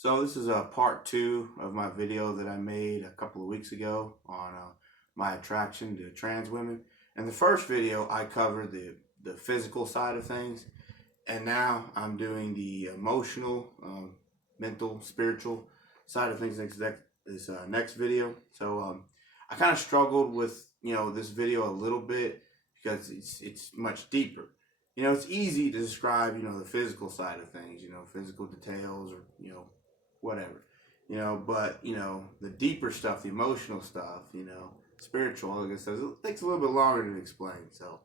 So this is a part two of my video that I made a couple of weeks ago on my attraction to trans women. In the first video, I covered the physical side of things, and now I'm doing the emotional, mental, spiritual side of things next video. So I kind of struggled with this video a little bit because it's much deeper. It's easy to describe the physical side of things, physical details or whatever, but the deeper stuff, the emotional stuff, spiritual, all that stuff, it takes a little bit longer to explain. So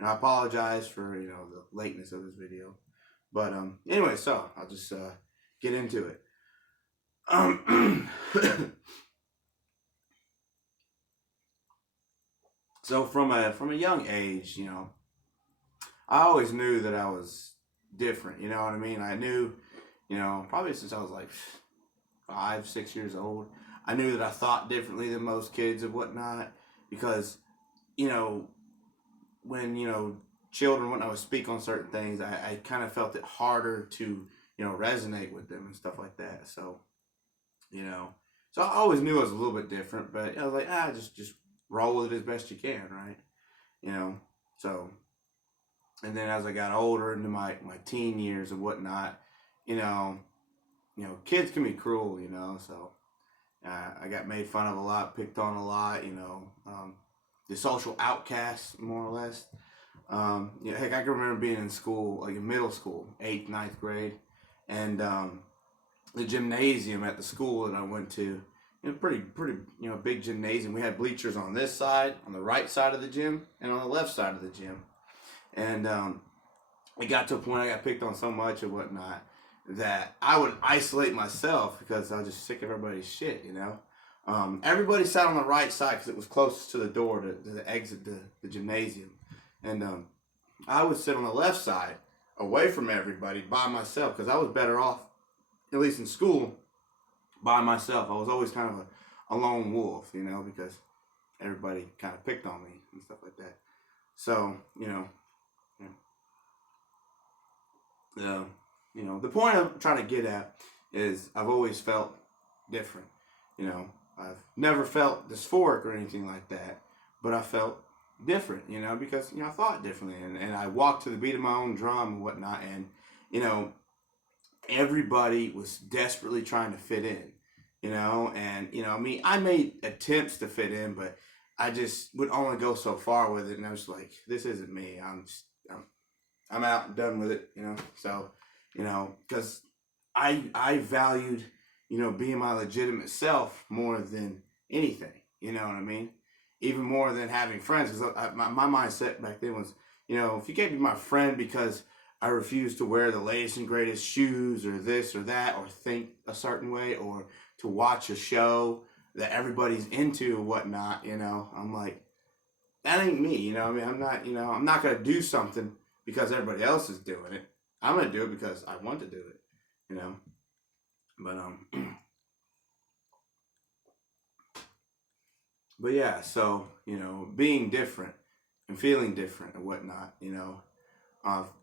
I apologize for the lateness of this video, but anyway, so I'll just get into it. So from a young age, I always knew that I was different. You know what I mean? I knew, probably since I was like 5, 6 years old, I knew that I thought differently than most kids and whatnot. Because, you know, when children when I would speak on certain things, I kind of felt it harder to resonate with them and stuff like that. So you know, so I always knew I was a little bit different, but I was like, just roll with it as best you can, right? You know, so and then as I got older into my teen years and whatnot, you know, kids can be cruel, so I got made fun of a lot, picked on a lot, the social outcast, more or less. Heck, I can remember being in school, like in middle school, eighth, ninth grade, and the gymnasium at the school that I went to, pretty, big gymnasium. We had bleachers on this side, on the right side of the gym, and on the left side of the gym. And it got to a point I got picked on so much and whatnot that I would isolate myself because I was just sick of everybody's shit. Everybody sat on the right side because it was closest to the door to exit the gymnasium. And I would sit on the left side away from everybody by myself because I was better off, at least in school, by myself. I was always kind of a lone wolf, because everybody kind of picked on me and stuff like that. So, the point I'm trying to get at is I've always felt different. I've never felt dysphoric or anything like that, but I felt different, because, I thought differently and I walked to the beat of my own drum and whatnot. And, everybody was desperately trying to fit in, and, I made attempts to fit in, but I just would only go so far with it. And I was like, this isn't me. I'm out and done with it, So, because I valued, being my legitimate self more than anything, you know what I mean? Even more than having friends, because my mindset back then was, if you can't be my friend because I refuse to wear the latest and greatest shoes or this or that or think a certain way or to watch a show that everybody's into or whatnot, I'm like, that ain't me, I'm not going to do something because everybody else is doing it. I'm going to do it because I want to do it, but but yeah, so being different and feeling different and whatnot,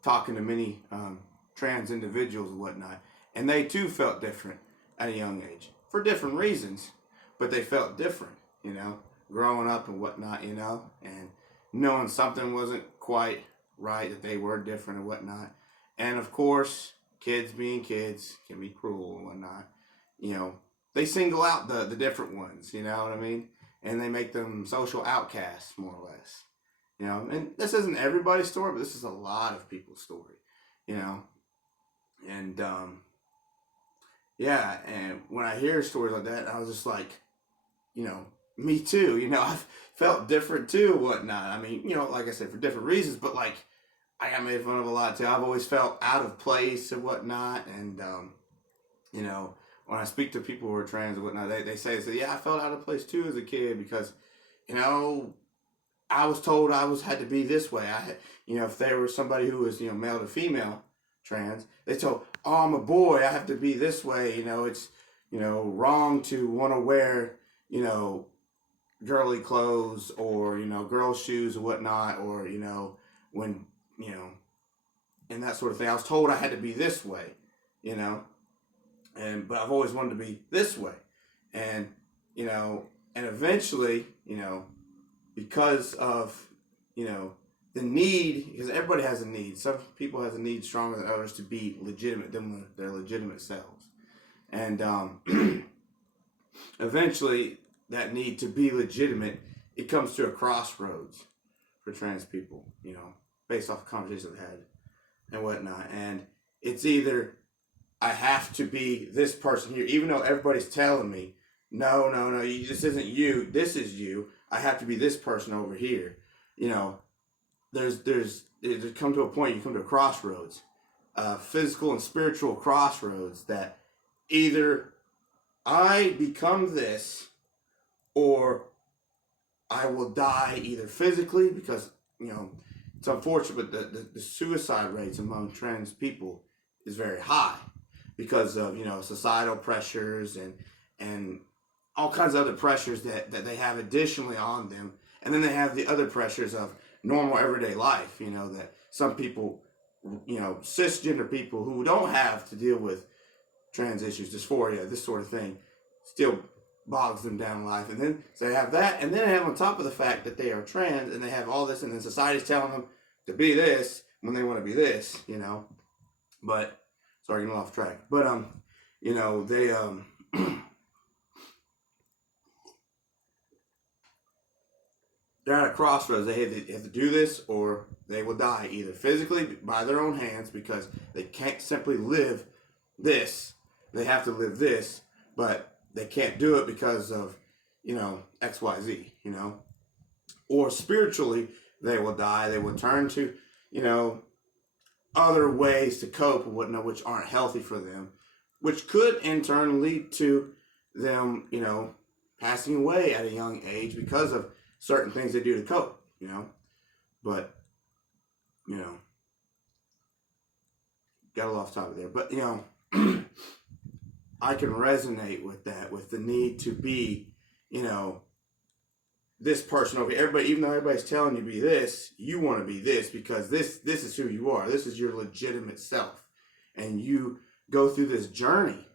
talking to many trans individuals and whatnot, and they too felt different at a young age for different reasons, but they felt different, growing up and whatnot, and knowing something wasn't quite right, that they were different and whatnot. And of course, kids being kids can be cruel and whatnot. They single out the different ones, you know what I mean? And they make them social outcasts, more or less. And this isn't everybody's story, but this is a lot of people's story, And yeah, and when I hear stories like that, I was just like, me too. I've felt different too, whatnot. I mean, like I said, for different reasons, but like I got made fun of a lot too. I've always felt out of place and whatnot, and when I speak to people who are trans and whatnot, they say, yeah, I felt out of place too as a kid because, I was told had to be this way. If there was somebody who was, male to female trans, they told, oh, I'm a boy, I have to be this way. It's, wrong to want to wear, girly clothes or, girl shoes or whatnot, or, when, and that sort of thing. I was told I had to be this way, but I've always wanted to be this way. And, and eventually, because of, the need, because everybody has a need. Some people have a need stronger than others to be legitimate, than their legitimate selves. And eventually, that need to be legitimate, it comes to a crossroads for trans people, based off the conversations I've had and whatnot. And it's either I have to be this person here, even though everybody's telling me, no, this isn't you, this is you. I have to be this person over here. There's come to a point, you come to a crossroads, physical and spiritual crossroads, that either I become this or I will die either physically, because, it's unfortunate, but the suicide rates among trans people is very high because of, societal pressures and all kinds of other pressures that they have additionally on them. And then they have the other pressures of normal everyday life, that some people, cisgender people who don't have to deal with trans issues, dysphoria, this sort of thing, still bogs them down in life. And then so they have that, and then they have on top of the fact that they are trans, and they have all this, and then society's telling them to be this when they want to be this, But sorry, getting off track. But they they're at a crossroads. They have to do this, or they will die either physically by their own hands, because they can't simply live this. They have to live this, but they can't do it because of, XYZ, Or spiritually, they will die. They will turn to, other ways to cope with whatnot, which aren't healthy for them, which could in turn lead to them, passing away at a young age because of certain things they do to cope, But, got a little off topic there. But, I can resonate with that, with the need to be, this person over here. Everybody, even though everybody's telling you to be this, you want to be this, because this is who you are. This is your legitimate self. And you go through this journey,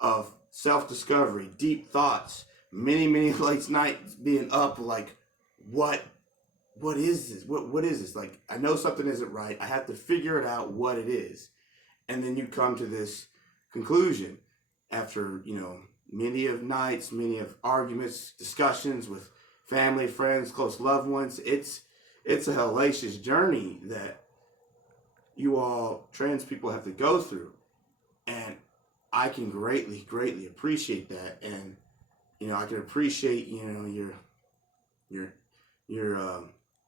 of self-discovery, deep thoughts, many, many late nights being up like, what is this? What is this? Like, I know something isn't right. I have to figure it out what it is. And then you come to this conclusion after, many of nights, many of arguments, discussions with family, friends, close loved ones. It's a hellacious journey that you all trans people have to go through. And I can greatly, greatly appreciate that. And, I can appreciate, your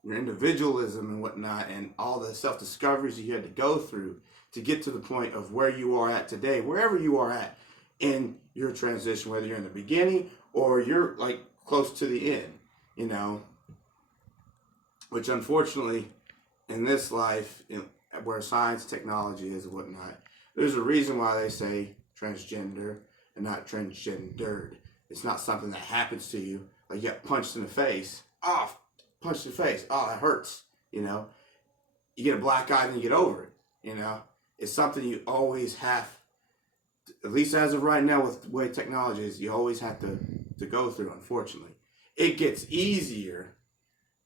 individualism and whatnot, and all the self-discoveries you had to go through to get to the point of where you are at today, wherever you are at in your transition, whether you're in the beginning or you're like close to the end, which unfortunately in this life, where science, technology is and whatnot, there's a reason why they say transgender and not transgendered. It's not something that happens to you, like you get punched in the face. Oh, punched in the face. Oh, that hurts. You get a black eye and you get over it. It's something you always have, at least as of right now with the way technology is, you always have to go through, unfortunately. It gets easier,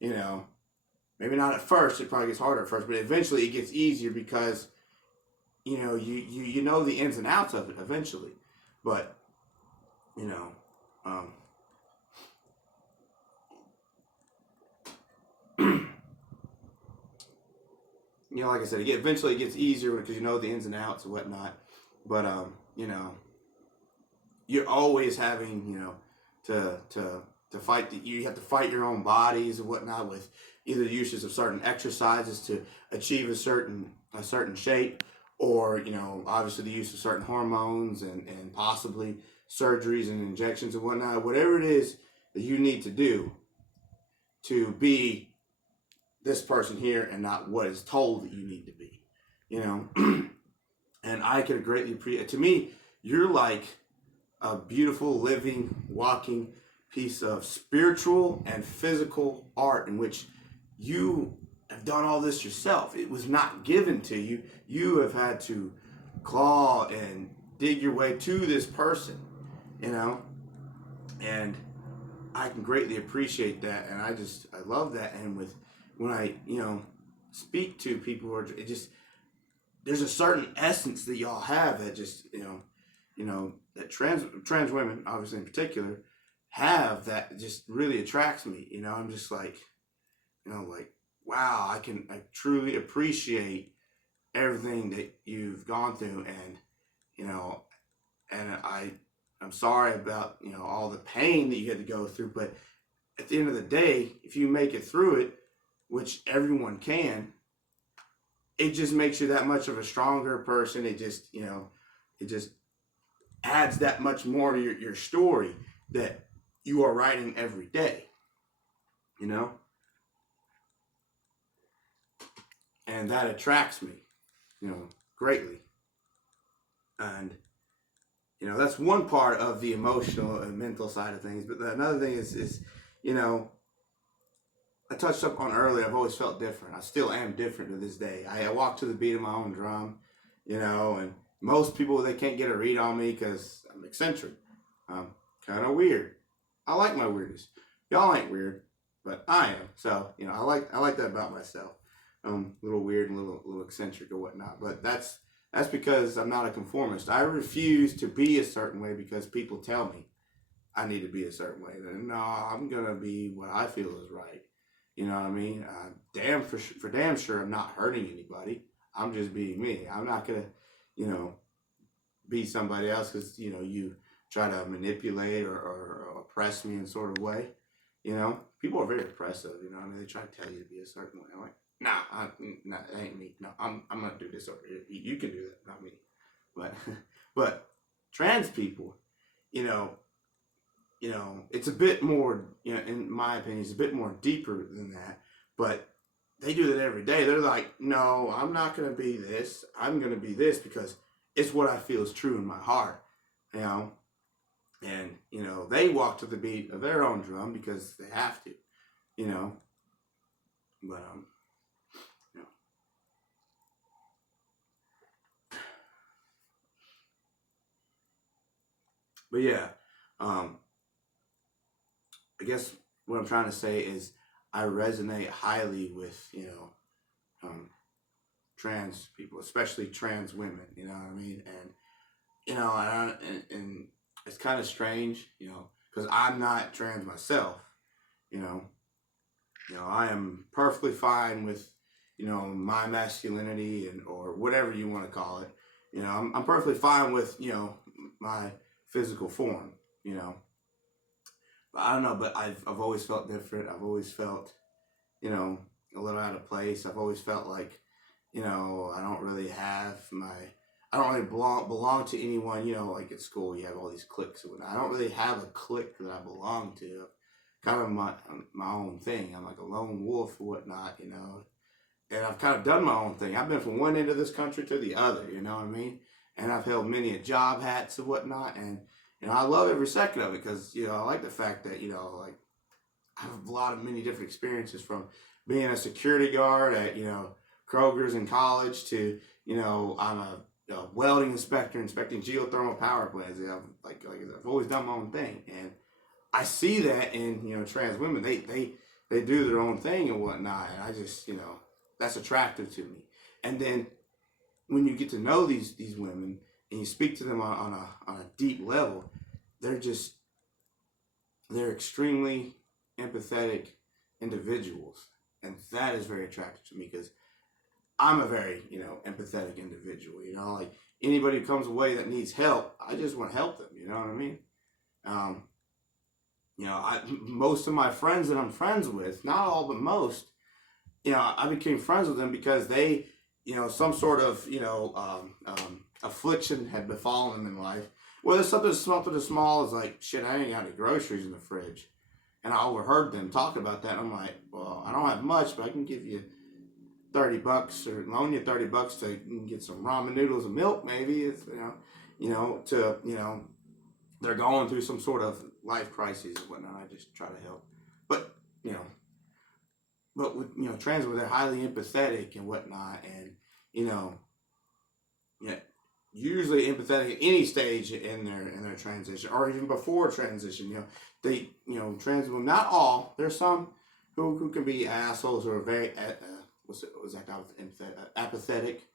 maybe not at first, it probably gets harder at first, but eventually it gets easier because, you know the ins and outs of it eventually. But, like I said, eventually it gets easier because you know the ins and outs and whatnot. But you're always having, to fight. You have to fight your own bodies and whatnot with either the uses of certain exercises to achieve a certain shape, or obviously the use of certain hormones and possibly surgeries and injections and whatnot. Whatever it is that you need to do to be this person here and not what is told that you need to be, And I could greatly appreciate. To me, you're like a beautiful, living, walking piece of spiritual and physical art in which you have done all this yourself. It was not given to you. You have had to claw and dig your way to this person, you know, and I can greatly appreciate that, and I love that. And with when I speak to people who are, it just, there's a certain essence that y'all have that just that trans women obviously in particular have that just really attracts me. I'm just like, like, wow, I truly appreciate everything that you've gone through, and you know and I'm sorry about all the pain that you had to go through, but at the end of the day, if you make it through it, which everyone can, it just makes you that much of a stronger person. It just adds that much more to your story that you are writing every day, you know and that attracts me, greatly. And that's one part of the emotional and mental side of things. But another thing is you know I touched up on earlier. I've always felt different. I still am different to this day. I walk to the beat of my own drum, and most people, they can't get a read on me because I'm eccentric. I'm kind of weird. I like my weirdness. Y'all ain't weird, but I am. So I like that about myself. A little weird and a little eccentric or whatnot. But that's because I'm not a conformist. I refuse to be a certain way because people tell me I need to be a certain way. No, I'm gonna be what I feel is right. You know what I mean? For damn sure, I'm not hurting anybody. I'm just being me. I'm not gonna, you know, be somebody else because you try to manipulate or oppress me in sort of way. People are very oppressive. I mean, they try to tell you to be a certain way. I'm like, nah, nah, that ain't me. No, I'm gonna do this over here. You can do that, not me. But but trans people, you know, it's a bit more, in my opinion, it's a bit more deeper than that. But they do that every day. They're like, no, I'm not going to be this. I'm going to be this because it's what I feel is true in my heart, you know. And, they walk to the beat of their own drum because they have to, you know. But, you know. But yeah, um, I guess what I'm trying to say is I resonate highly with, um, trans people, especially trans women. You know what I mean? And and it's kind of strange, because I'm not trans myself. You know, I am perfectly fine with, my masculinity and or whatever you want to call it. I'm perfectly fine with my physical form. You know, but I don't know. But I've always felt different. I've always felt a little out of place. I've always felt like I don't really have my, I don't really belong to anyone. Like at school, you have all these cliques and whatnot. I don't really have a clique that I belong to. Kind of my own thing. I'm like a lone wolf or whatnot. And I've kind of done my own thing. I've been from one end of this country to the other. You know what I mean? And I've held many a job hats and whatnot. And I love every second of it because I like the fact that like I have a lot of many different experiences, from being a security guard at Kroger's in college to I'm a welding inspector inspecting geothermal power plants. I've always done my own thing, and I see that in trans women. They do their own thing and whatnot, and I just that's attractive to me. And then when you get to know these women and you speak to them on a deep level, they're extremely empathetic individuals, and that is very attractive to me because I'm a very empathetic individual. Like anybody who comes away that needs help, I just want to help them. You know what I mean? Um, most of my friends that I'm friends with, not all but most, I became friends with them because they, some sort of affliction had befallen them in life. Whether something as small as like, shit, I ain't got any groceries in the fridge. And I overheard them talk about that. And I'm like, well, I don't have much, but I can give you $30 or loan you $30 to get some ramen noodles and milk. Maybe it's they're going through some sort of life crisis or whatnot. I just try to help. But with trans, where they're highly empathetic and whatnot, and yeah, usually empathetic at any stage in their transition, or even before transition. They trans women, not all. There's some who can be assholes or very what's that called, apathetic.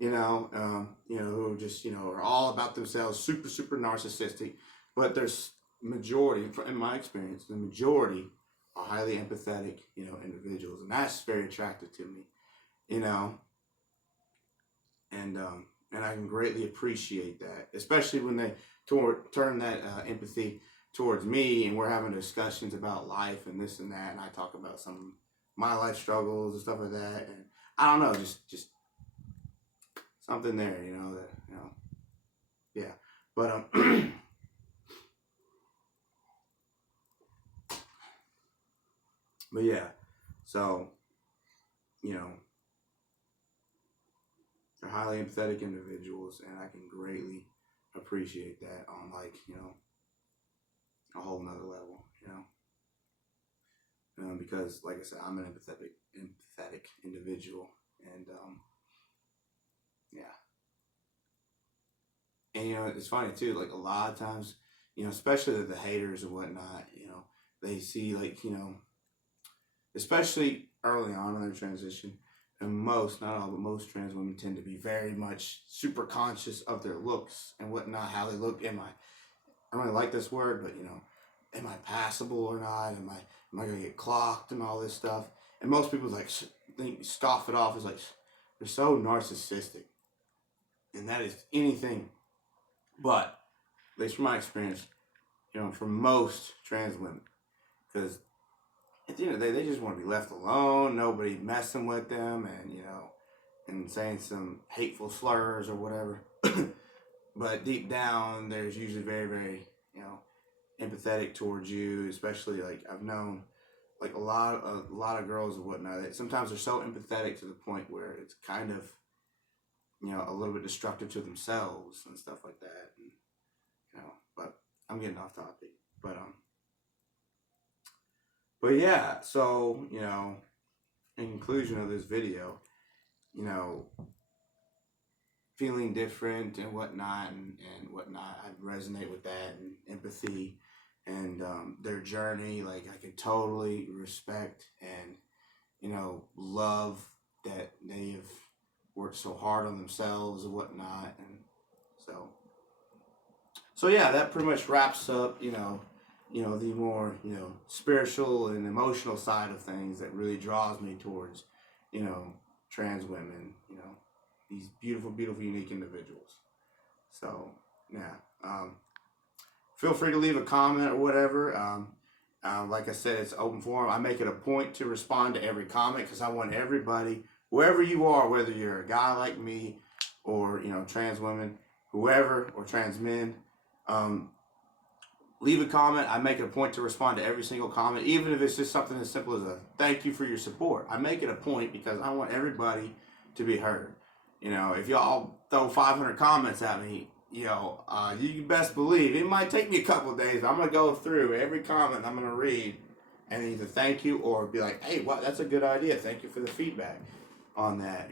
Who just are all about themselves, super narcissistic. But there's majority, in my experience, the majority are highly empathetic, individuals, and that's very attractive to me, you know, and I can greatly appreciate that, especially when they turn that empathy towards me, and we're having discussions about life and this and that, and I talk about some of my life struggles and stuff like that, and I don't know, just something there, that yeah, but but yeah, so you know they're highly empathetic individuals, and I can greatly appreciate that on a whole nother level, because like I said, I'm an empathetic individual, and yeah, and it's funny too. Like a lot of times, especially the haters and whatnot, they see especially early on in their transition, and most, not all, but most trans women tend to be very much super conscious of their looks and whatnot, how they look. I don't really like this word, but am I passable or not? Am I gonna get clocked and all this stuff? And most people scoff it off as like they're so narcissistic, and that is anything but, at least from my experience, for most trans women, because at the end of the day, they just want to be left alone, nobody messing with them, and saying some hateful slurs or whatever. But deep down, there's usually very, very, empathetic towards you. Especially like I've known, like a lot of girls and whatnot. Sometimes they're so empathetic to the point where it's kind of, a little bit destructive to themselves and stuff like that. And, but I'm getting off topic. But yeah, so, in conclusion of this video, feeling different and whatnot and whatnot, I resonate with that, and empathy, and their journey. Like I can totally respect and, love that they have worked so hard on themselves and whatnot. And so yeah, that pretty much wraps up, the more, spiritual and emotional side of things that really draws me towards, trans women, these beautiful, beautiful, unique individuals. So, yeah. Feel free to leave a comment or whatever. Like I said, it's open forum. I make it a point to respond to every comment because I want everybody, wherever you are, whether you're a guy like me or, trans women, whoever, or trans men, leave a comment. I make it a point to respond to every single comment, even if it's just something as simple as a thank you for your support. I make it a point because I want everybody to be heard. If y'all throw 500 comments at me, you best believe it might take me a couple of days. I'm going to go through every comment. I'm going to read and either thank you or be like, hey, wow, that's a good idea. Thank you for the feedback on that,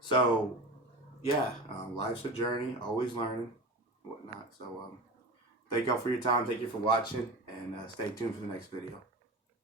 So, yeah, life's a journey, always learning, whatnot. So, thank y'all for your time. Thank you for watching, and stay tuned for the next video.